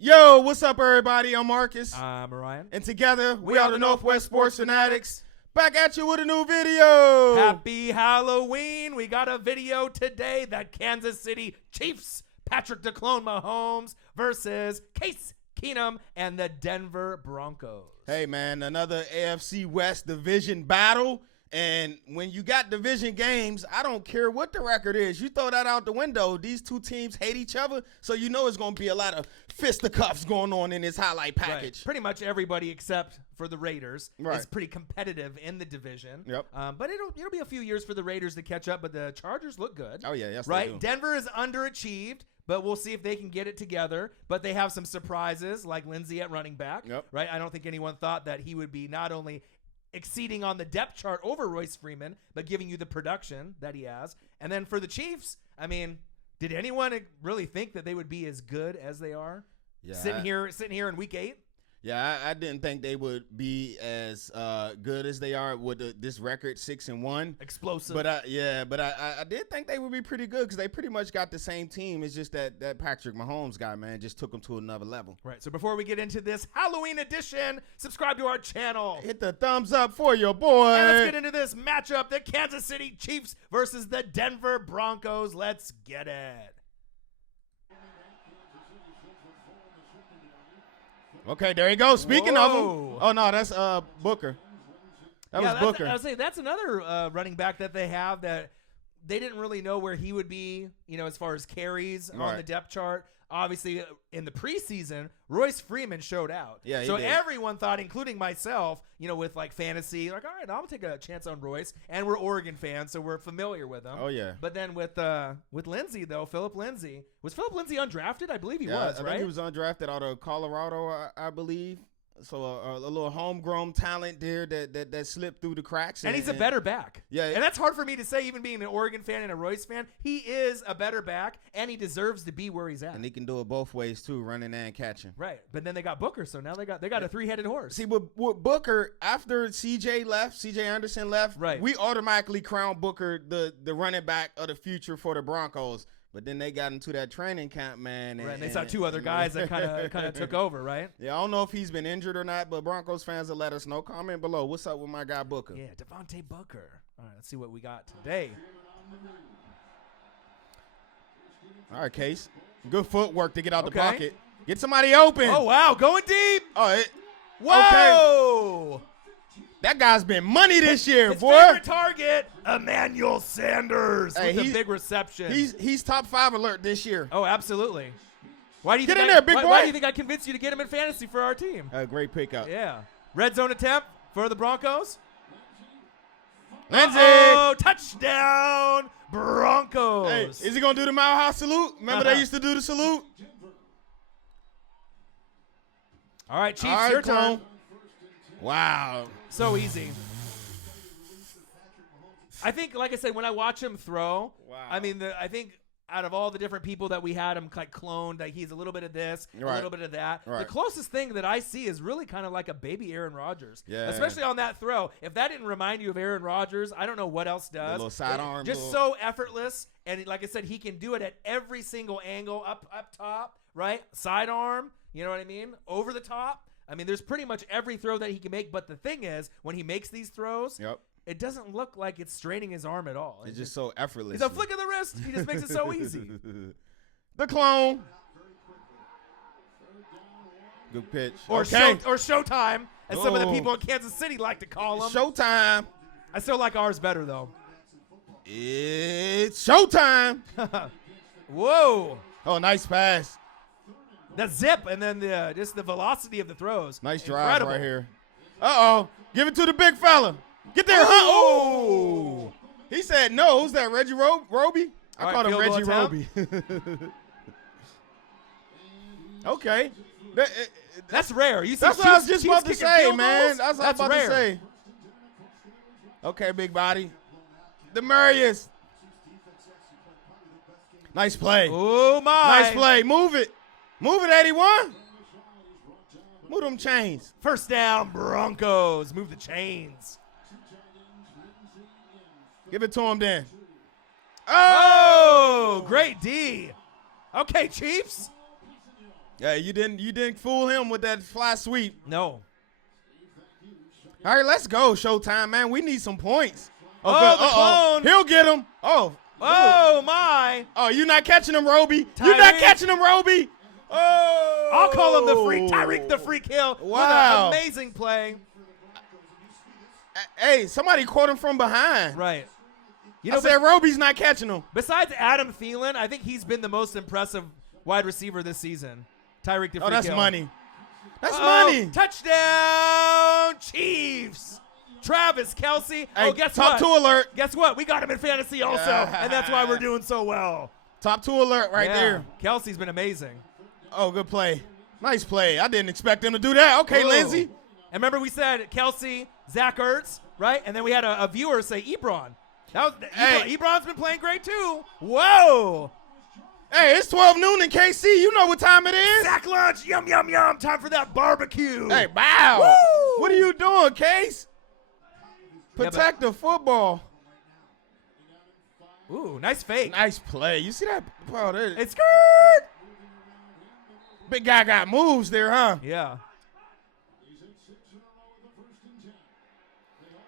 Yo, what's up, everybody? I'm Marcus. I'm Ryan. And together, we are the Northwest Sports Fanatics. Back at you with a new video. Happy Halloween. We got a video today. The Kansas City Chiefs, Patrick the Clone Mahomes versus Case Keenum and the Denver Broncos. Hey, man, another AFC West division battle. And when you got division games, I don't care what the record is. You throw that out the window. These two teams hate each other, so you know it's going to be a lot of fisticuffs going on in this highlight package. Right. Pretty much everybody except for the Raiders is pretty competitive in the division. Yep. But it'll be a few years for the Raiders to catch up, but the Chargers look good. Oh, yeah, yes, right? they do. Denver is underachieved, but we'll see if they can get it together. But they have some surprises, like Lindsey at running back. Yep. Right? I don't think anyone thought that he would be not only exceeding on the depth chart over Royce Freeman, but giving you the production that he has. And then for the Chiefs, I mean, did anyone really think that they would be as good as they are? Yeah, sitting here in week 8? Yeah, I didn't think they would be as good as they are with this record 6-1. Explosive. But I did think they would be pretty good because they pretty much got the same team. It's just that Patrick Mahomes guy, man, just took them to another level. Right. So before we get into this Halloween edition, subscribe to our channel. Hit the thumbs up for your boy. And let's get into this matchup: the Kansas City Chiefs versus the Denver Broncos. Let's get it. Okay, there you go. Speaking of him. Whoa. Oh, no, that's Booker. That was Booker. I would say that's another running back that they have that they didn't really know where he would be, as far as carries on the depth chart. Obviously, in the preseason, Royce Freeman showed out. Yeah, so he did. everyone thought, including myself, with like fantasy, like, all right, I'll take a chance on Royce. And we're Oregon fans, so we're familiar with him. Oh, yeah. But then with Lindsey, though, Philip Lindsey. Was Philip Lindsey undrafted? I believe he was, I right? think he was undrafted out of Colorado, I believe. So a little homegrown talent there that slipped through the cracks. And he's a better back. Yeah. And that's hard for me to say, even being an Oregon fan and a Royce fan. He is a better back, and he deserves to be where he's at. And he can do it both ways, too, running and catching. Right. But then they got Booker, so now they got a three-headed horse. See, with Booker, after C.J. Anderson left, right, we automatically crowned Booker the running back of the future for the Broncos. But then they got into that training camp, man. And they saw two other guys that kind of took over, right? Yeah, I don't know if he's been injured or not, but Broncos fans will let us know. Comment below. What's up with my guy Booker? Yeah, Devontae Booker. All right, let's see what we got today. All right, Case. Good footwork to get out the pocket. Get somebody open. Oh, wow. Going deep. Oh, Whoa. Okay. That guy's been money this year, his boy. Favorite target, Emmanuel Sanders with a big reception. He's top 5 alert this year. Oh, absolutely. Why do you get in there, big boy? Why do you think I convinced you to get him in fantasy for our team? A great pickup. Yeah. Red zone attempt for the Broncos. Lindsey. Oh, touchdown, Broncos. Hey, is he going to do the Mile High salute? Remember they used to do the salute? All right, Chiefs, your turn. Wow. So easy. I think, like I said, when I watch him throw, I mean, I think out of all the different people that we had him like cloned, like he's a little bit of this, a little bit of that. Right. The closest thing that I see is really kind of like a baby Aaron Rodgers. Yeah. Especially on that throw. If that didn't remind you of Aaron Rodgers, I don't know what else does. A little sidearm. Just so effortless. And like I said, he can do it at every single angle, up top, right? Sidearm, you know what I mean? Over the top. I mean, there's pretty much every throw that he can make. But the thing is, when he makes these throws, it doesn't look like it's straining his arm at all. It's just so effortless. It's a flick of the wrist. He just makes it so easy. The clone. Good pitch. Or Showtime, as some of the people in Kansas City like to call him. Showtime. I still like ours better, though. It's showtime. Whoa. Oh, nice pass. The zip and then just the velocity of the throws. Nice drive Incredible. right here. Uh-oh. Give it to the big fella. Get there, huh? Oh. He said no. Who's that, Reggie Roby? I called him Reggie Roby. Okay. That's rare. You see that's what I was just about to say, man. That's what I was about to say. Okay, big body. Demarius. Nice play. Oh, my. Nice play. Move it. Move it, 81. Move them chains. First down, Broncos. Move the chains. Give it to him then. Oh, great D. Okay, Chiefs. Yeah, you didn't fool him with that fly sweep. No. All right, let's go, Showtime, man. We need some points. Oh, good. the clone. He'll get him. Oh, my. Oh, you're not catching him, Roby. You're not catching him, Roby. Oh. I'll call him the freak. Tyreek the Freak Hill. Wow. What an amazing play. Hey, somebody caught him from behind. Right. I said Roby's not catching him. Besides Adam Thielen, I think he's been the most impressive wide receiver this season. Tyreek the Freak Hill. Oh, that's money. That's money. Touchdown, Chiefs. Travis Kelce. Hey, guess top what? Top 2 alert. Guess what? We got him in fantasy also, and that's why we're doing so well. Top 2 alert right there. Kelce's been amazing. Oh, good play. Nice play. I didn't expect him to do that. Okay, Lindsey. And remember we said Kelce, Zach Ertz, right? And then we had a viewer say Ebron. Ebron's been playing great too. Whoa. Hey, it's 12 noon in KC. You know what time it is. Sack lunch. Yum, yum, yum. Time for that barbecue. Hey, wow. Woo! What are you doing, Case? Protect the football. Ooh, nice fake. Nice play. You see that? Bro, it's good. Big guy got moves there, huh? Yeah.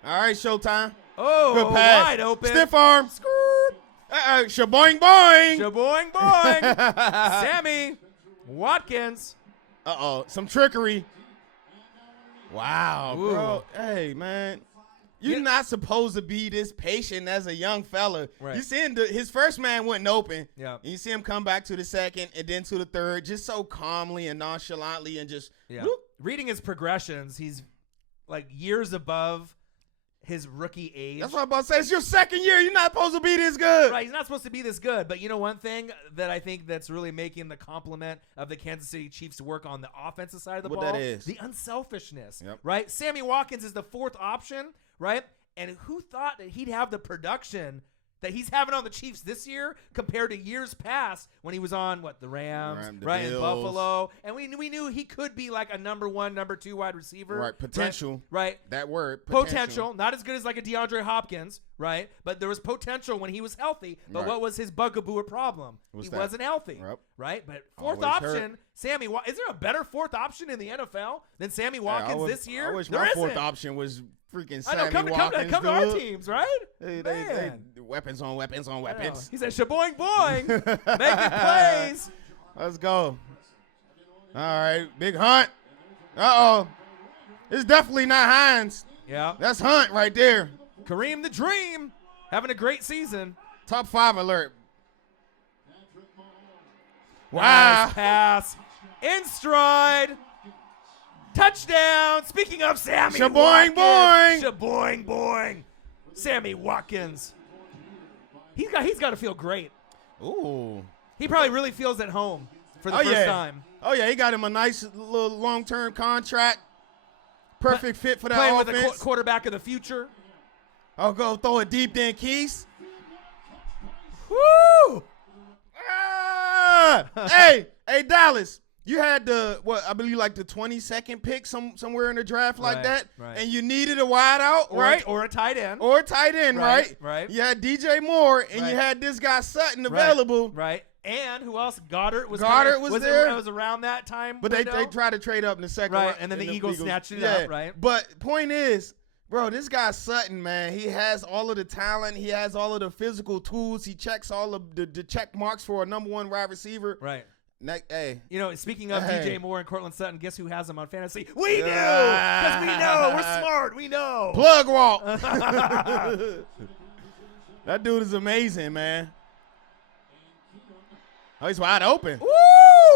All right, Showtime. Oh, good pass. Wide open. Stiff arm. Shaboing boing. Shaboing boing. Sammy Watkins. Some trickery. Wow, Ooh. bro. Hey, man. You're not supposed to be this patient as a young fella. Right. You see his first man wasn't open. Yeah. And you see him come back to the second and then to the third just so calmly and nonchalantly and just whoop. Reading his progressions, he's like years above his rookie age. That's what I'm about to say. It's your second year. You're not supposed to be this good. Right, he's not supposed to be this good. But you know one thing that I think that's really making the compliment of the Kansas City Chiefs work on the offensive side of the ball? What that is? The unselfishness, Yep. right? Sammy Watkins is the fourth option, right? And who thought that he'd have the production that he's having on the Chiefs this year compared to years past when he was on, the Rams, the right, in Bills. Buffalo. And we knew he could be like a number 1, number 2 wide receiver. Right, potential. Right. That word, Potential. Not as good as like a DeAndre Hopkins, right? But there was potential when he was healthy. But Right. what was his bugaboo or problem? He wasn't healthy, Yep. right? But fourth Always option, hurt. Sammy. Is there a better fourth option in the NFL than Sammy Watkins this year? I wish there my isn't. fourth option was freaking I know. Sammy Watkins. Come to our teams, right? They weapons on weapons on weapons. He said, "Shaboing boing, making plays." Let's go. All right, Big Hunt. It's definitely not Hines. Yeah, That's Hunt right there. Kareem the Dream having a great season. Top 5 alert. Wow. Nice pass. In stride. Touchdown. Speaking of Sammy Shaboing Watkins. Shaboing boing. Sammy Watkins. He's got to feel great. Ooh. He probably really feels at home for the first time. Oh, yeah. He got him a nice little long-term contract. Perfect fit for that Playing offense. with the quarterback of the future. I'll go throw it deep then, Keys. Woo! Hey, Dallas. You had I believe like the 22nd pick somewhere in the draft like that. Right. And you needed a wide out, right? Or a tight end. Or a tight end, right? Right. You had DJ Moore and you had this guy Sutton available. Right. And who else? Goddard was there. It was around that time. But they tried to trade up in the second round. Right. And then the Eagles snatched it up, right? But point is, bro, this guy Sutton, man, he has all of the talent. He has all of the physical tools. He checks all of the check marks for a number 1 wide receiver. Right. Hey. You know, speaking of DJ Moore and Cortland Sutton, guess who has him on fantasy? We do! Because we know. We're smart. We know. Plug walk. That dude is amazing, man. Oh, he's wide open.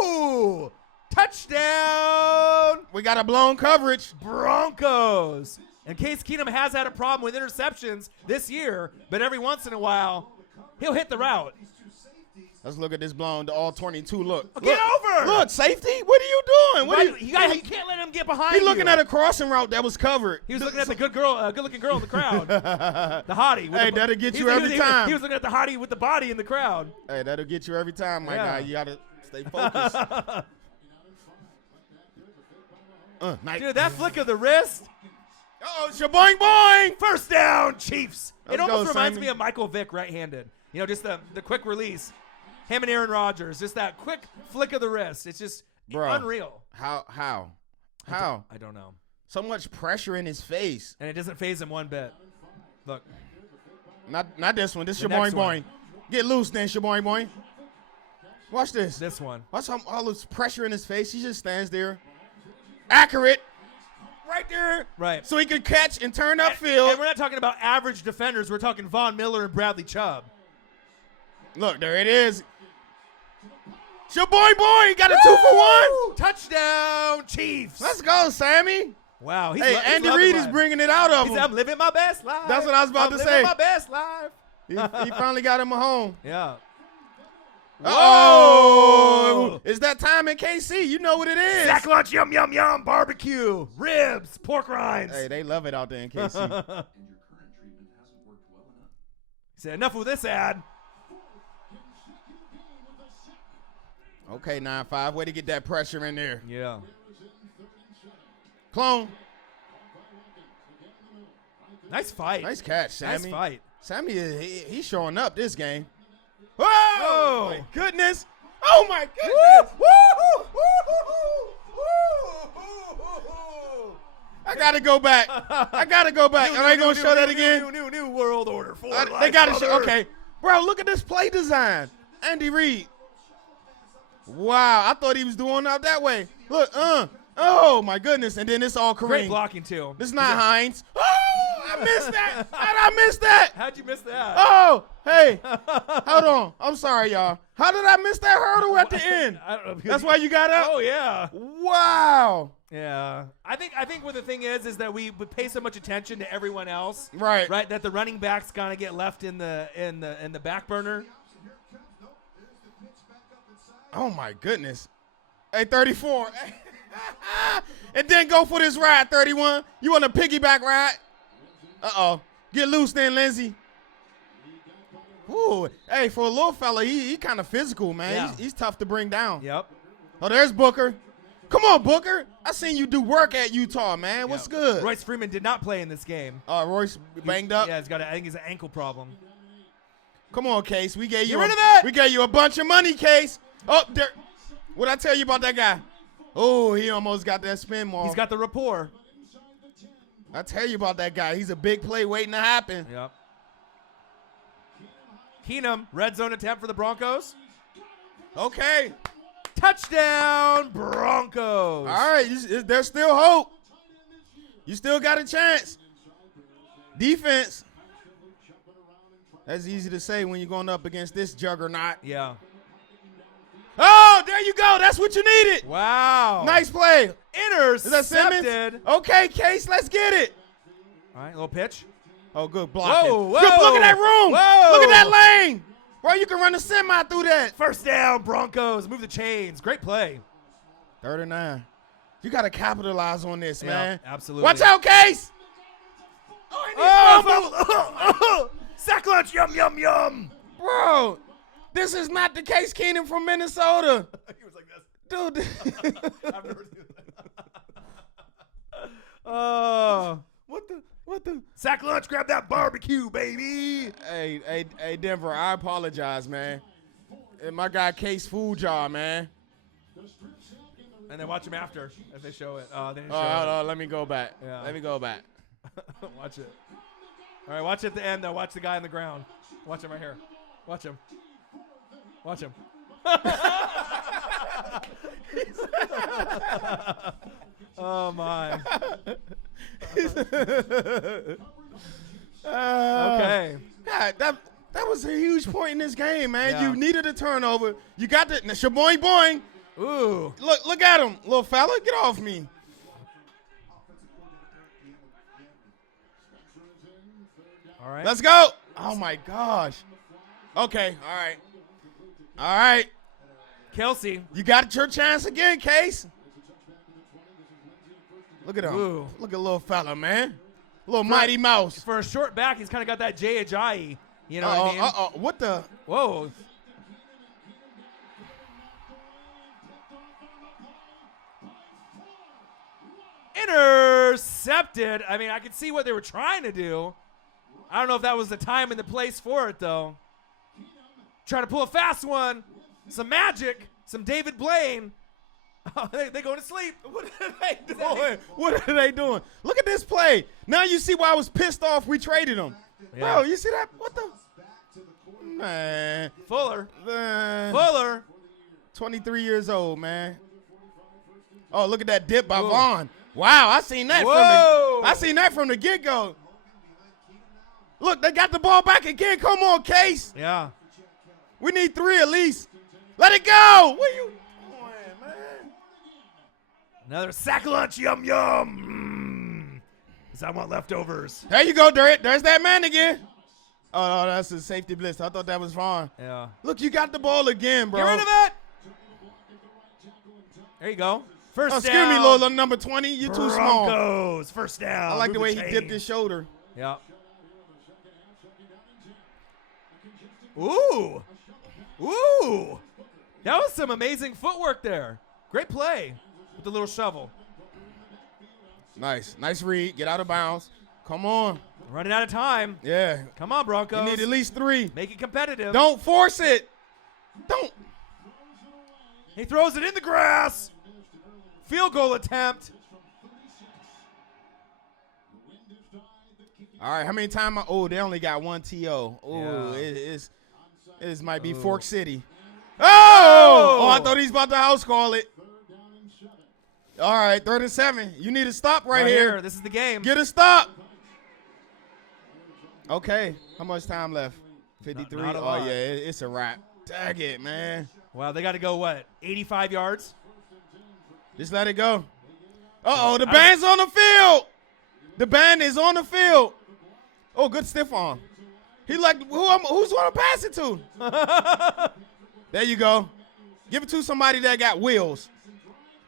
Woo! Touchdown! We got a blown coverage. Broncos. And Case Keenum has had a problem with interceptions this year, but every once in a while, he'll hit the route. Let's look at this blown, the all-22 look. Oh, get over! Look, safety? What are you doing? You can't let him get behind He's you. looking at a crossing route that was covered. He was looking at the good-looking girl in the crowd. The hottie. Hey, that'll get you every time. He was looking at the hottie with the body in the crowd. Hey, that'll get you every time, my guy. You got to stay focused. Nice. Dude, that flick of the wrist. Oh, shaboing boing. First down, Chiefs. Let's it almost go, reminds Sammy. me of Michael Vick right-handed. You know, just the quick release. Him and Aaron Rodgers, just that quick flick of the wrist. It's just Bro. Unreal. How? I don't know. So much pressure in his face. And it doesn't phase him one bit. Look. Not this one. This The your boing next one. boing. Get loose then, Shaboing boing. Watch this. This one. Watch all this pressure in his face. He just stands there. Accurate. Right there. Right. So he can catch and turn And upfield. we're not talking about average defenders. We're talking Von Miller and Bradley Chubb. Look, there it is. Shaboing boing. Got a 2 for 1. Touchdown, Chiefs. Let's go, Sammy. Wow. Hey, Andy Reid is bringing it out of He him. said, I'm living my best life. That's what I was about to say. I'm living my best life. He finally got him a home. Yeah. Oh, it's that time in KC. You know what it is. Sack lunch, yum, yum, yum, barbecue, ribs, pork rinds. Hey, they love it out there in KC. And your current treatment hasn't worked well enough. He said, enough with this ad. Okay, 9-5. Way to get that pressure in there. Yeah. Clone. Nice fight. Nice catch, Sammy. Nice fight. Sammy, he's showing up this game. Oh. Oh, my goodness. Oh, my goodness. Woo! I got to go back. I got to go back. Are they going to show that again? New world order for life, They got to brother. show. Okay. Bro, look at this play design. Andy Reid. Wow. I thought he was doing out that way. Look, oh, my goodness. And then it's all Kareem. Great blocking, too. This is not Hines. Oh, I missed that. How'd I miss that? How'd you miss that? Oh, hey. Hold on. I'm sorry, y'all. How did I miss that hurdle at the end? I don't know. That's why you got up? Oh, yeah. Wow. Yeah. I think what the thing is that we would pay so much attention to everyone else. Right. Right, that the running backs kind of get left in the back burner. Oh, my goodness. Hey, 34. And then go for this ride, 31. You want a piggyback ride? Uh-oh. Get loose then, Lindsey. Ooh. Hey, for a little fella, he kind of physical, man. Yeah. He's tough to bring down. Yep. Oh, there's Booker. Come on, Booker. I seen you do work at Utah, man. What's good? Royce Freeman did not play in this game. Royce banged up. Yeah, I think he's an ankle problem. Come on, Case. We gave you Get rid of that. We gave you a bunch of money, Case. Oh, there. What'd I tell you about that guy? Oh, he almost got that spin ball. He's got the rapport. I tell you about that guy. He's a big play waiting to happen. Yep. Keenum, red zone attempt for the Broncos. Okay. Touchdown, Broncos. All right. There's still hope. You still got a chance. Defense. That's easy to say when you're going up against this juggernaut. Yeah. Oh, there you go. That's what you needed. Wow. Nice play. Is that Intercepted. Simmons? Okay, Case, let's get it. All right, little pitch. Oh, good blocking. Whoa, whoa. Good, look at that room. Whoa. Look at that lane. Bro, you can run a semi through that. First down, Broncos. Move the chains. Great play. 39. You got to capitalize on this, man. Absolutely. Watch out, Case. Oh, sack lunch. Yum, yum, yum. Bro, this is not the Case Keenum from Minnesota. He was like this. Dude. I've never seen that. Oh. What the? Sack lunch, grab that barbecue, baby. Hey, Denver, I apologize, man. My guy Case fooled y'all, man. And then watch him after if they show it. They didn't show Oh, let me go back. Yeah. Let me go back. it. Watch it. All right, watch at the end, though. Watch the guy on the ground. Watch him right here. Watch him. Watch him. Oh, my. Okay. God, that was a huge point in this game, man. Yeah. You needed a turnover. You got the shaboing boing. Ooh. Look at him, little fella. Get off me. All right. Let's go. Oh my gosh. Okay. All right. Kelsey. You got your chance again, Case. Look at him. Ooh. Look at little fella, man. Little Mighty Mouse. For a short back, he's kind of got that Jay Ajayi. You know what I mean? What the? Whoa. Intercepted. I mean, I could see what they were trying to do. I don't know if that was the time and the place for it, though. Trying to pull a fast one. Some magic. Some David Blaine. Oh, they going to sleep. What are they doing? What are they doing? Look at this play. Now you see why I was pissed off we traded him. Yeah. Bro, you see that? What the? Man. Fuller. Man. Fuller. 23 years old, man. Oh, look at that dip by Whoa. Vaughn. Wow, I seen that from the get-go. Look, they got the ball back again. Come on, Case. Yeah. We need 3 at least. Let it go. What are you doing, man? Another sack lunch. Yum, yum. Because I want leftovers. There you go, Dirt. There's that man again. Oh, that's a safety blitz. I thought that was Vaughn. Yeah. Look, you got the ball again, bro. Get rid of it. There you go. First down. Excuse me, Lola, number 20. You're too small. Broncos. First down. I like the Move way the he chain. dipped his shoulder. Yeah. Ooh. Ooh. That was some amazing footwork there. Great play with the little shovel. Nice. Nice read. Get out of bounds. Come on. Running out of time. Yeah. Come on, Broncos. You need at least 3. Make it competitive. Don't force it. Don't. He throws it in the grass. Field goal attempt. All right. How many times? Oh, they only got 1 TO. Oh, Yeah. it might be Fork City. Oh, I thought he's about to house call it. All right, 3rd and 7. You need a stop right here. This is the game. Get a stop. Okay. How much time left? 53? Not a Oh, lot. yeah, it's a wrap. Dang it, man. Wow, they got to go, what, 85 yards? Just let it go. Uh-oh, the band's on the field. The band is on the field. Oh, good stiff arm. He like, who's going to pass it to? There you go. Give it to somebody that got wheels.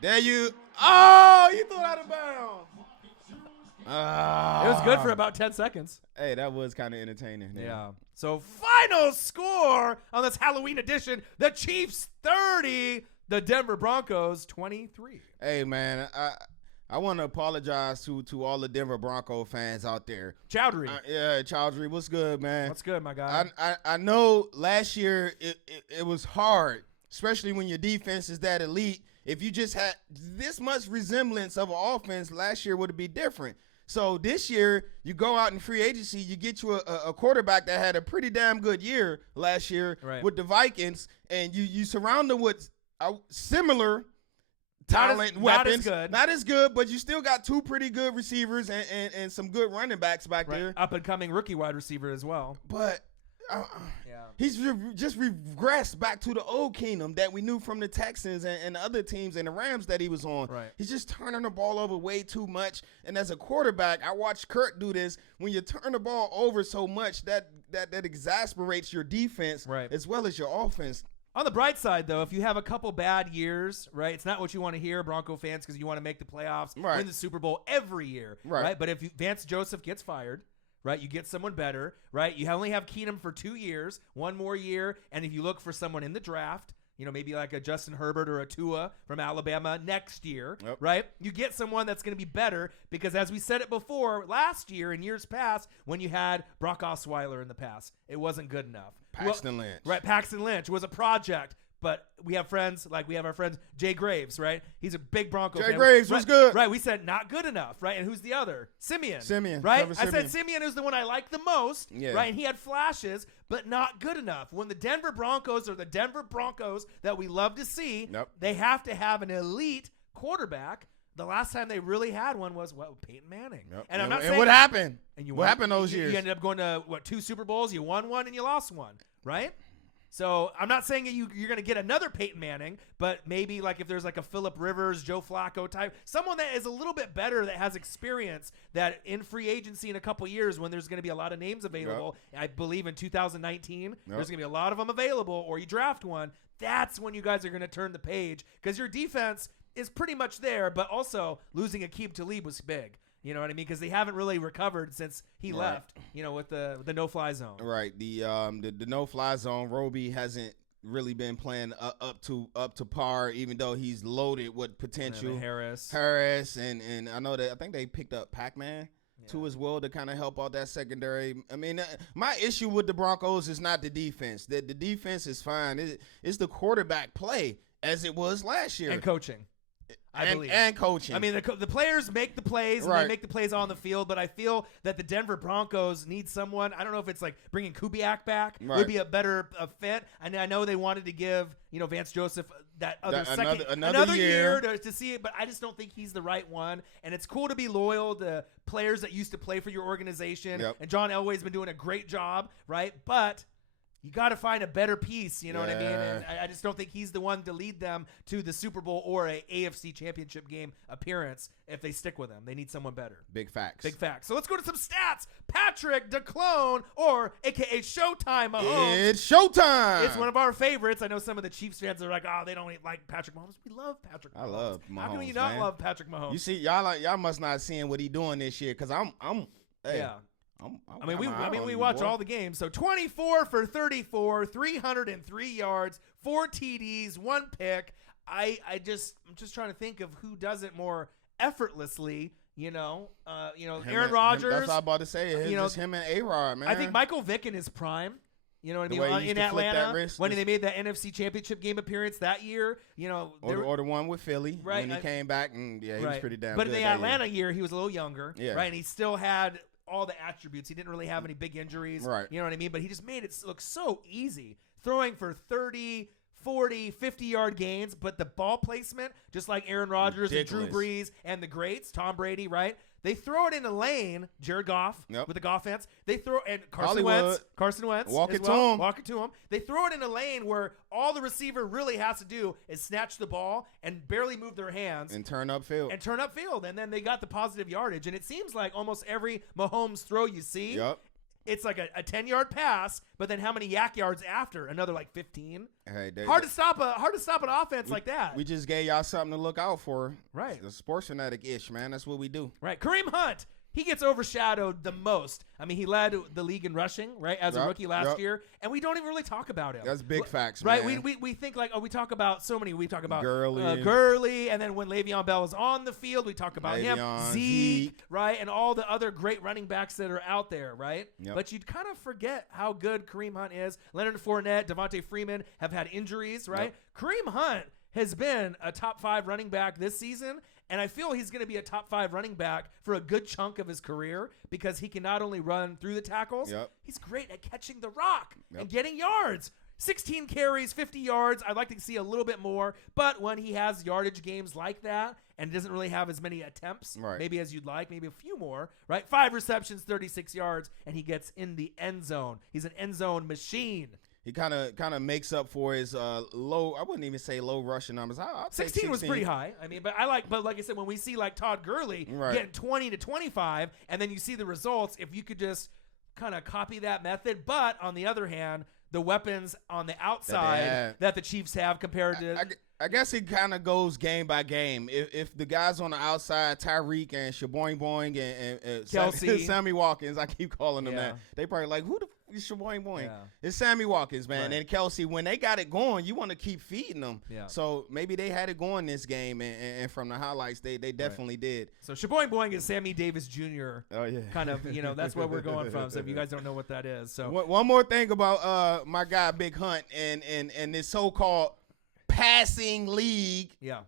There you. Oh, you threw it out of bounds. It was good for about 10 seconds. Hey, that was kind of entertaining. Yeah. So final score on this Halloween edition, the Chiefs 30, the Denver Broncos 23. Hey, man, I want to apologize to all the Denver Bronco fans out there. Chowdhury. Yeah, Chowdhury, what's good, man? What's good, my guy? I know last year it was hard, especially when your defense is that elite. If you just had this much resemblance of an offense, last year would be different. So this year, you go out in free agency, you get you a quarterback that had a pretty damn good year last year with the Vikings, and you surround them with similar talent, weapons. Not as good, but you still got 2 pretty good receivers and some good running backs back there. Up and coming rookie wide receiver as well. But he's just regressed back to the old kingdom that we knew from the Texans and the other teams and the Rams that he was on. Right. He's just turning the ball over way too much. And as a quarterback, I watched Kurt do this. When you turn the ball over so much, that exasperates your defense as well as your offense. On the bright side, though, if you have a couple bad years, right, it's not what you want to hear, Bronco fans, because you want to make the playoffs, win the Super Bowl every year, right? But if Vance Joseph gets fired, right, you get someone better, right? You only have Keenum for 2 years, 1 more year, and if you look for someone in the draft, maybe like a Justin Herbert or a Tua from Alabama next year, right? You get someone that's going to be better because, as we said it before, last year and years past, when you had Brock Osweiler in the past, it wasn't good enough. Paxton Lynch. Right, Paxton Lynch was a project, but we have friends, like we have our friend Jay Graves, right? He's a big Bronco fan. Jay Graves was good. Right, we said not good enough, right? And who's the other? Simeon. Right? Trevor I said Siemian. Simeon is the one I like the most, right? And he had flashes, but not good enough. When the Denver Broncos are the Denver Broncos that we love to see, they have to have an elite quarterback. The last time they really had one was Peyton Manning. And I'm not saying what happened? And what happened those years? You ended up going to 2 Super Bowls. You won 1 and you lost 1, right? So I'm not saying you're going to get another Peyton Manning, but maybe like if there's like a Phillip Rivers, Joe Flacco type, someone that is a little bit better, that has experience, that in free agency in a couple years when there's going to be a lot of names available, I believe in 2019, there's going to be a lot of them available, or you draft one, that's when you guys are going to turn the page because your defense is pretty much there, but also losing Aqib Talib was big. You know what I mean? Because they haven't really recovered since he left, with the no-fly zone. Right. The no-fly zone, Roby hasn't really been playing up to par, even though he's loaded with potential. Harris, and I think they picked up Pac-Man too as well to kind of help out that secondary. I mean, my issue with the Broncos is not the defense. The defense is fine. It's the quarterback play as it was last year. And coaching. I believe. And coaching. I mean, the players make the plays, and Right. they make the plays on the field, but I feel that the Denver Broncos need someone. I don't know if it's like bringing Kubiak back Right. would be a better fit. And I know they wanted to give, Vance Joseph that other another year to see it, but I just don't think he's the right one. And it's cool to be loyal to players that used to play for your organization. Yep. And John Elway's been doing a great job, right? But you got to find a better piece, you know what I mean? And I just don't think he's the one to lead them to the Super Bowl or a AFC Championship game appearance if they stick with him. They need someone better. Big facts. Big facts. So let's go to some stats. Patrick DeClone, or a.k.a. Showtime Mahomes. It's showtime. It's one of our favorites. I know some of the Chiefs fans are like, oh, they don't like Patrick Mahomes. We love Patrick Mahomes. I love Mahomes. How can you not man. love Patrick Mahomes? You see, y'all must not seeing what he doing this year because I'm hey, yeah. I we watch all the games. So 24 for 34, 303 yards, 4 TDs, 1 pick. I'm just trying to think of who does it more effortlessly. Aaron Rodgers. That's what I'm about to say. It's just him and A-Rod, man. I think Michael Vick in his prime. You know what The I way mean? he used In to flick that Atlanta, wrist, when they made that NFC Championship game appearance that year, or the one with Philly Right, when he came back, and he was pretty damn But good. in the that Atlanta year, he was a little younger, Yeah. right? And he still had all the attributes. He didn't really have any big injuries, Right. You know what I mean? But he just made it look so easy, throwing for 30, 40, 50-yard gains, but the ball placement, just like Aaron Rodgers and Drew Ridiculous. Brees and the greats, Tom Brady, right? They throw it in a lane, Jared Goff Yep. with the Goff fence. They throw and Hollywood. Carson Wentz, Walk as it to well. him. Walk it to him. They throw it in a lane where all the receiver really has to do is snatch the ball and barely move their hands and turn upfield. and turn upfield, and then they got the positive yardage. And it seems like almost every Mahomes throw you see, Yep. it's like a 10-yard pass, but then how many yak yards after? Another like 15. Hey, Hard to stop an offense like that. We just gave y'all something to look out for. Right. The sports fanatic-ish, man. That's what we do. Right. Kareem Hunt. He gets overshadowed the most. I mean, he led the league in rushing, right, as a Yep, rookie last yep. year, and we don't even really talk about him. That's big facts, right? man. We think like, we talk about so many. We talk about Gurley. and then when Le'Veon Bell is on the field, we talk about him, Le'Veon, Zeke, right, and all the other great running backs that are out there, right? Yep. But you'd kind of forget how good Kareem Hunt is. Leonard Fournette, Devontae Freeman have had injuries, right? Yep. Kareem Hunt has been a top 5 running back this season. And I feel he's going to be a top 5 running back for a good chunk of his career because he can not only run through the tackles, Yep. he's great at catching the rock Yep. and getting yards. 16 carries, 50 yards. I'd like to see a little bit more. But when he has yardage games like that and doesn't really have as many attempts, Right. maybe as you'd like, maybe a few more, right? 5 receptions, 36 yards, and he gets in the end zone. He's an end zone machine. He kind of makes up for his low. I wouldn't even say low rushing numbers. I'll take 16 was pretty high. I mean, but like I said, when we see like Todd Gurley Right. getting 20 to 25, and then you see the results, if you could just kind of copy that method. But on the other hand, the weapons on the outside that the Chiefs have compared to. I guess it kind of goes game by game. If the guys on the outside, Tyreek and Shaboing Boing and Kelsey. Sammy Watkins, I keep calling them Yeah. that. They probably like, who the f is Shaboing Boing? Yeah. It's Sammy Watkins, man. Right. And Kelsey, when they got it going, you want to keep feeding them. Yeah. So maybe they had it going this game, and from the highlights, they definitely did. So Shaboing Boing is Sammy Davis Jr. Oh, yeah. Kind of, that's where we're going from. So if you guys don't know what that is. So One more thing about my guy, Big Hunt, and this so-called passing league. yeah.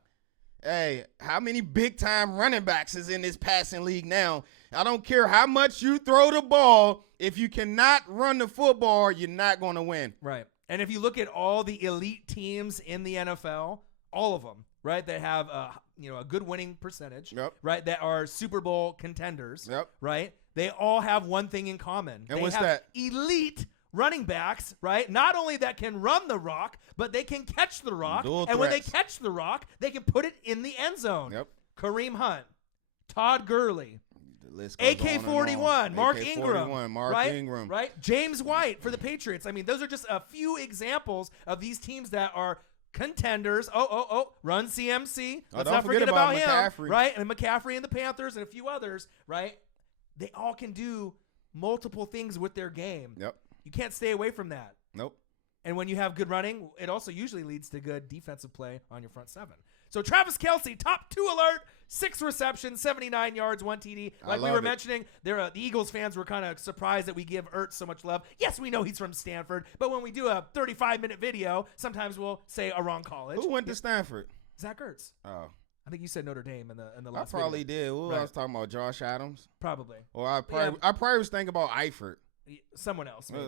Hey, how many big-time running backs is in this passing league now? I don't care how much you throw the ball. If you cannot run the football, you're not going to win. Right. And if you look at all the elite teams in the NFL, all of them, right, that have a good winning percentage, Yep. right, that are Super Bowl contenders, Yep. right, they all have one thing in common. And they what's have that? Elite running backs, right, not only that can run the rock, but they can catch the rock. Dual and when they threats. catch the rock, they can put it in the end zone. Yep. Kareem Hunt, Todd Gurley, The list goes on and AK-41, on. Mark AK-41, Ingram, Mark right? Ingram. Right? James White for the Patriots. I mean, those are just a few examples of these teams that are contenders. Run CMC. Let's don't not forget forget about him. McCaffrey. Right? And McCaffrey and the Panthers and a few others, right? They all can do multiple things with their game. Yep. You can't stay away from that. Nope. And when you have good running, it also usually leads to good defensive play on your front seven. So Travis Kelce, top 2 alert, 6 receptions, 79 yards, 1 TD. Like we were mentioning, the Eagles fans were kind of surprised that we give Ertz so much love. Yes, we know he's from Stanford, but when we do a 35-minute video, sometimes we'll say a wrong college. Who went to Stanford? Zach Ertz. Oh. I think you said Notre Dame in the I last probably video. did. Who Right. I was talking about? Josh Adams? Probably. Or I probably was thinking about Eifert. Someone else, maybe.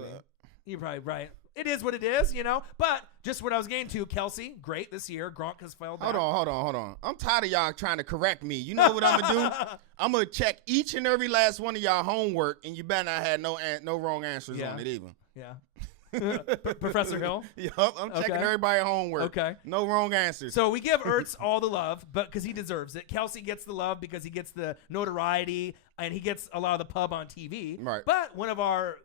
You're probably right. It is what it is, But just what I was getting to, Kelsey, great this year. Gronk has fell back. Hold on. I'm tired of y'all trying to correct me. You know what I'm going to do? I'm going to check each and every last one of y'all homework, and you better not have no wrong answers on it either. Yeah. Professor Hill. Yup, I'm checking everybody's homework. Okay. No wrong answers. So we give Ertz all the love, but because he deserves it. Kelsey gets the love because he gets the notoriety and he gets a lot of the pub on TV. Right. But one of our,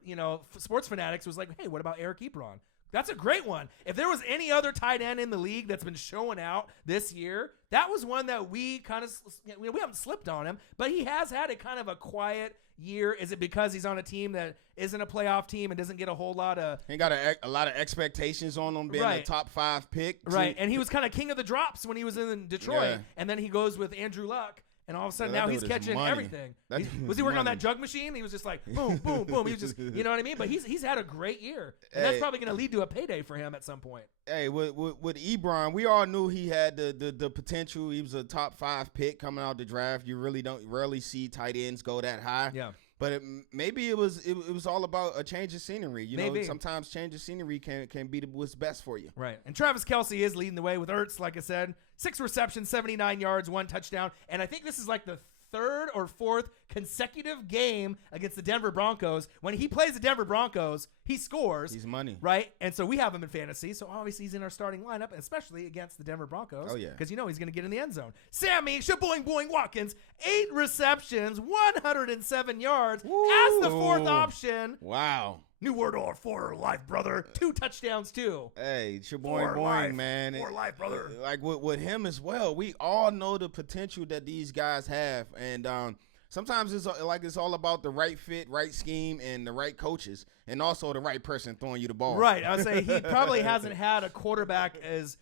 sports fanatics was like, hey, what about Eric Ebron? That's a great one. If there was any other tight end in the league that's been showing out this year, that was one that we kind of, we haven't slipped on him, but he has had a kind of a quiet year. Is it because he's on a team that isn't a playoff team and doesn't get a whole lot of... He got a lot of expectations on him being a top 5 pick. Right, and he was kind of king of the drops when he was in Detroit, and then he goes with Andrew Luck. And all of a sudden, now he's catching everything. Was he working on that jug machine? He was just like, boom, boom, boom. He was just, you know what I mean? But he's had a great year. And that's probably going to lead to a payday for him at some point. Hey, with Ebron, we all knew he had the potential. He was a top 5 pick coming out the draft. You really rarely see tight ends go that high. Yeah. But maybe it was all about a change of scenery. Maybe. Sometimes change of scenery can be what's best for you. Right. And Travis Kelce is leading the way with Ertz, like I said. 6 receptions, 79 yards, 1 touchdown. And I think this is like the 3rd or 4th consecutive game against the Denver Broncos. When he plays the Denver Broncos, he scores. He's money. Right? And so we have him in fantasy. So obviously he's in our starting lineup, especially against the Denver Broncos. Oh, yeah. Because he's going to get in the end zone. Sammy Shaboing Watkins, 8 receptions, 107 yards as the 4th option. Wow. New word or for life, brother. 2 touchdowns, too. Hey, Shaboing, man. For life, brother. Like with him as well, we all know the potential that these guys have. And sometimes it's all about the right fit, right scheme, and the right coaches, and also the right person throwing you the ball. Right. I would say he probably hasn't had a quarterback as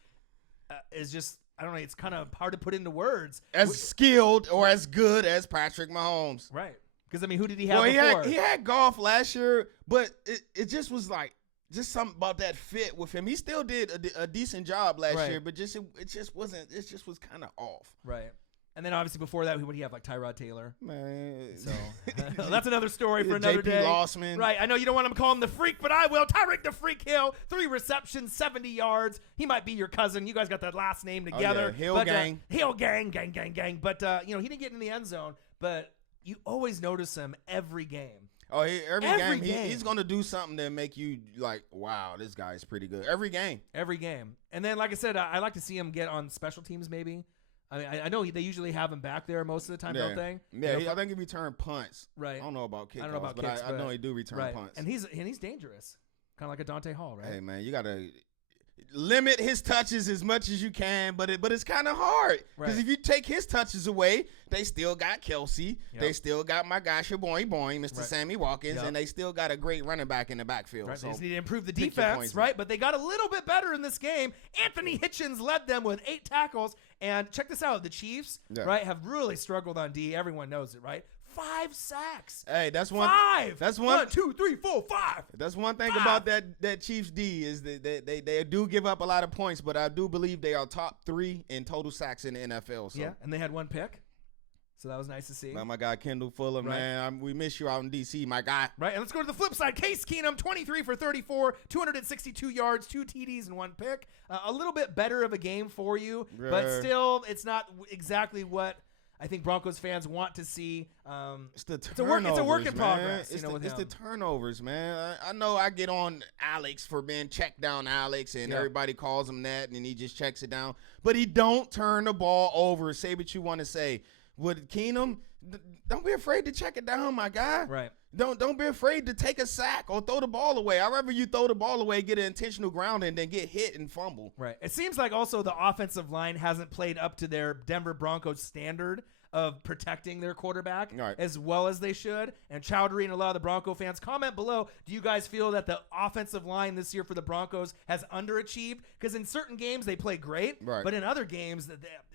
just, I don't know, it's kind of hard to put into words. As skilled or as good as Patrick Mahomes. Right. Because, I mean, who did he have before? He had Goff last year, but it just was like, just something about that fit with him. He still did a decent job last year, but it just was kind of off. Right. And then obviously before that, who would he have? Like Tyrod Taylor. Man. So that's another story for another JP day. Lossman. Right. I know you don't want to call him the Freak, but I will. Tyreek the Freak Hill, 3 receptions, 70 yards. He might be your cousin. You guys got that last name together. Oh, yeah. Hill gang. Hill gang. But, he didn't get in the end zone. But you always notice him every game. Oh, every game. He's going to do something that make you like, wow, this guy's pretty good. Every game. And then, like I said, I like to see him get on special teams maybe. I mean, I know they usually have him back there most of the time, don't they? Yeah, I think he returned punts. Right. I don't know about kickoffs, but I know he do return punts. And he's dangerous, kind of like a Dante Hall, right? Hey, man, you got to limit his touches as much as you can, but it's kind of hard because if you take his touches away, they still got Kelsey, they still got my guy Shaboing, Mr. Sammy Watkins, and they still got a great running back in the backfield. Right. So they just need to improve the defense, right? But they got a little bit better in this game. Anthony Hitchens led them with 8 tackles, and check this out: the Chiefs, right, have really struggled on D. Everyone knows it, right? 5 sacks. Hey, that's one. 5. That's one. 1, 2, 3, 4, 5. That's one thing about that Chiefs D is that they do give up a lot of points, but I do believe they are top 3 in total sacks in the NFL. So. Yeah, and they had 1 pick, so that was nice to see. My guy Kendall Fuller, man, we miss you out in DC, my guy. Right, and let's go to the flip side. Case Keenum, 23 for 34, 262 yards, 2 TDs, and 1 pick. A little bit better of a game for you, but still, it's not exactly what I think Broncos fans want to see. It's the turnovers, it's a work in man. progress. It's the turnovers, man. I know I get on Alex for being check down Alex, and everybody calls him that, and he just checks it down. But he don't turn the ball over. Say what you want to say. With Keenum, don't be afraid to check it down, my guy. Right. Don't be afraid to take a sack or throw the ball away. I'd rather you throw the ball away, get an intentional grounding, than get hit and fumble. Right. It seems like also the offensive line hasn't played up to their Denver Broncos standard. of protecting their quarterback Right. as well as they should. And Chowdhury and a lot of the Bronco fans, comment below, do you guys feel that the offensive line this year for the Broncos has underachieved? Because in certain games they play great, Right. but in other games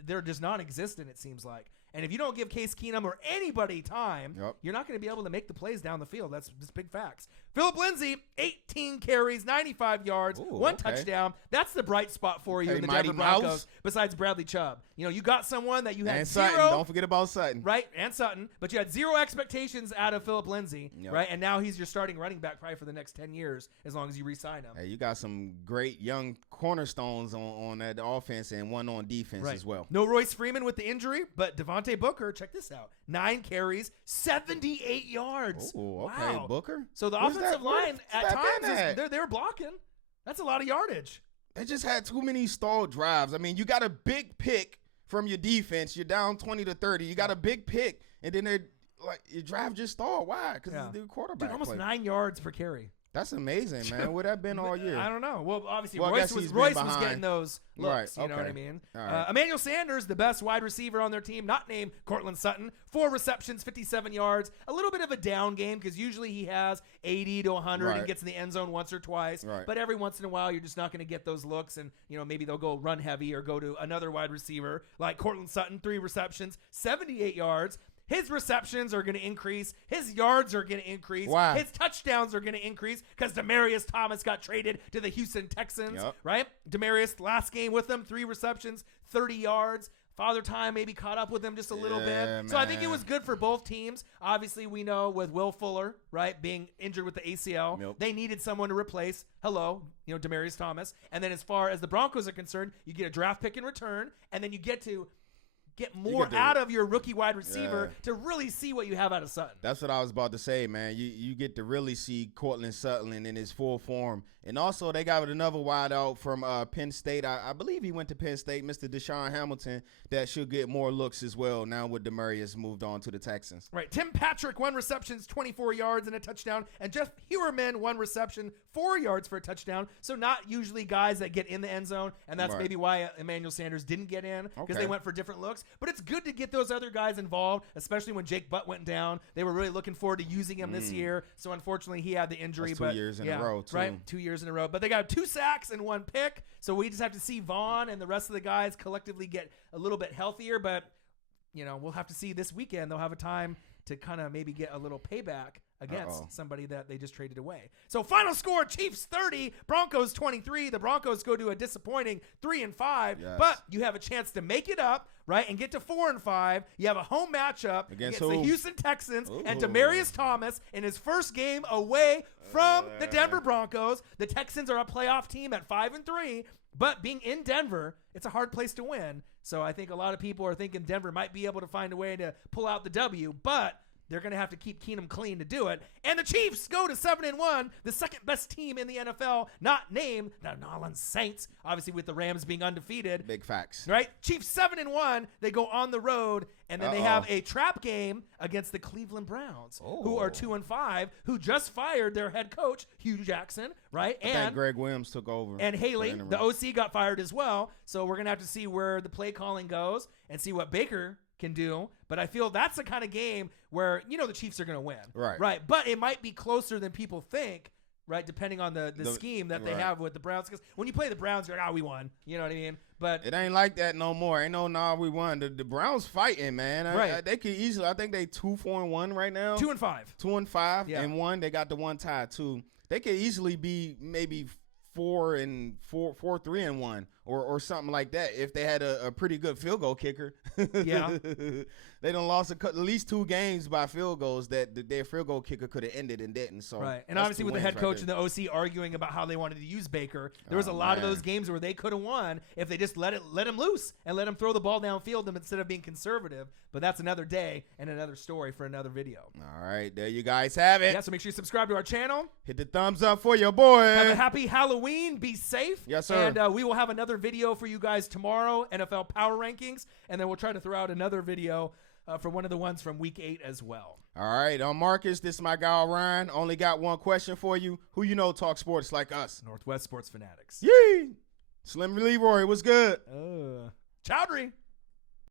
they're just non-existent, it seems like. And if you don't give Case Keenum or anybody time, Yep. you're not going to be able to make the plays down the field. That's just big facts. Phillip Lindsay, 18 carries, 95 yards, Ooh, 1 okay. touchdown. That's the bright spot for you Okay, in the Mighty Denver Broncos, Mouse. besides Bradley Chubb. You know, you got someone that you had And zero. Sutton. Don't forget about Sutton. Right, and Sutton, but you had zero expectations out of Phillip Lindsay, Yep. right? And now he's your starting running back probably for the next 10 years as long as you re-sign him. Hey, you got some great young cornerstones on that offense and one on defense Right. as well. No Royce Freeman with the injury, but Devontae Booker, check this out. 9 carries, 78 yards. Oh, okay, Wow. Booker. So the Where's offensive that- where's line that at times, been at? they were blocking. That's a lot of yardage. They just had too many stalled drives. I mean, you got a big pick from your defense. You're down 20-30. You got a big pick, and then your drive just stalled. Why? Because Yeah. the quarterback Dude, almost play. 9 yards per carry. That's amazing, man. Where that been all year? I don't know. Well, obviously, Well, I Royce guess was he's been Royce was behind. getting those looks. Right, You know what I okay. mean? All right. Emmanuel Sanders, the best wide receiver on their team, not named Cortland Sutton. 4 receptions, 57 yards. A little bit of a down game because usually he has 80 to 100 and Right. gets in the end zone once or twice. Right. But every once in a while, you're just not going to get those looks, and maybe they'll go run heavy or go to another wide receiver like Cortland Sutton. 3 receptions, 78 yards. His receptions are going to increase. His yards are going to increase. Why? His touchdowns are going to increase because Demaryius Thomas got traded to the Houston Texans, Yep. right? Demaryius, last game with them, 3 receptions, 30 yards. Father Time maybe caught up with him just a little Yeah, bit. So I think it man. was good for both teams. Obviously, we know with Will Fuller, right, being injured with the ACL, Yep. they needed someone to replace, Demaryius Thomas. And then as far as the Broncos are concerned, you get a draft pick in return, and then you get to get more get to- out of your rookie wide receiver Yeah. to really see what you have out of Sutton. That's what I was about to say, man. You get to really see Cortland Sutton in his full form. And also, they got another wide out from Penn State. I believe he went to Penn State, Mr. Deshaun Hamilton, that should get more looks as well now with Demaryius moved on to the Texans. Right. Tim Patrick, 1 reception, 24 yards and a touchdown. And Jeff Hewerman, 1 reception, 4 yards for a touchdown. So not usually guys that get in the end zone. And that's Right. maybe why Emmanuel Sanders didn't get in because Okay. they went for different looks. But it's good to get those other guys involved, especially when Jake Butt went down. They were really looking forward to using him this year. So unfortunately, he had the injury. That's 2 years in a row, too. Right. 2 years in a row. But they got 2 sacks and 1 pick. So we just have to see Vaughn and the rest of the guys collectively get a little bit healthier. But we'll have to see this weekend. They'll have a time to kind of maybe get a little payback against somebody that they just traded away. So final score, Chiefs 30, Broncos 23. The Broncos go to a disappointing 3-5, Yes. but you have a chance to make it up, right, and get to 4-5. You have a home matchup Against the who? Houston Texans and Ooh. Demaryius Thomas in his first game away from the Denver Broncos. The Texans are a playoff team at 5-3. But being in Denver, it's a hard place to win. So I think a lot of people are thinking Denver might be able to find a way to pull out the W, but they're going to have to keep Keenum clean to do it. And the Chiefs go to 7-1, the second best team in the NFL, not named the New Orleans Saints, obviously with the Rams being undefeated. Big facts. Right? Chiefs 7-1, they go on the road, and then they have a trap game against the Cleveland Browns, who are 2-5, who just fired their head coach, Hugh Jackson, right? I think Greg Williams took over. And Haley, for interim. the OC, got fired as well. So we're going to have to see where the play calling goes and see what Baker can do. But I feel that's the kind of game where, the Chiefs are going to win. Right. Right. But it might be closer than people think, right, depending on the scheme that they right. have with the Browns. Because when you play the Browns, you're like, we won. You know what I mean? But It ain't like that no more. Ain't no, we won. The Browns fighting, man. Right. They could easily, I think they 2-4-1 right now. 2-5. 2-5 Yeah. and 1. They got the 1 tie too. They could easily be maybe 4-3-1 or something like that if they had a pretty good field goal kicker. Yeah. They done lost at least 2 games by field goals that their field goal kicker could have ended and didn't. So Right. And that's obviously 2 with the wins head right coach there. and the OC arguing about how they wanted to use Baker, there was a Oh, lot of man. those games where they could have won if they just let him loose and let him throw the ball downfield instead of being conservative. But that's another day and another story for another video. All right, there you guys have it. Yeah, so make sure you subscribe to our channel. Hit the thumbs up for your boy. Have a happy Halloween. Be safe. Yes, sir. And we will have another video for you guys tomorrow, NFL Power Rankings. And then we'll try to throw out another video for one of the ones from Week 8 as well. All right, I'm Marcus. This is my guy, Ryan. Only got one question for you. Who you know talk sports like us? Northwest Sports Fanatics. Yee! Slim Leroy, what's good? Chowdhury.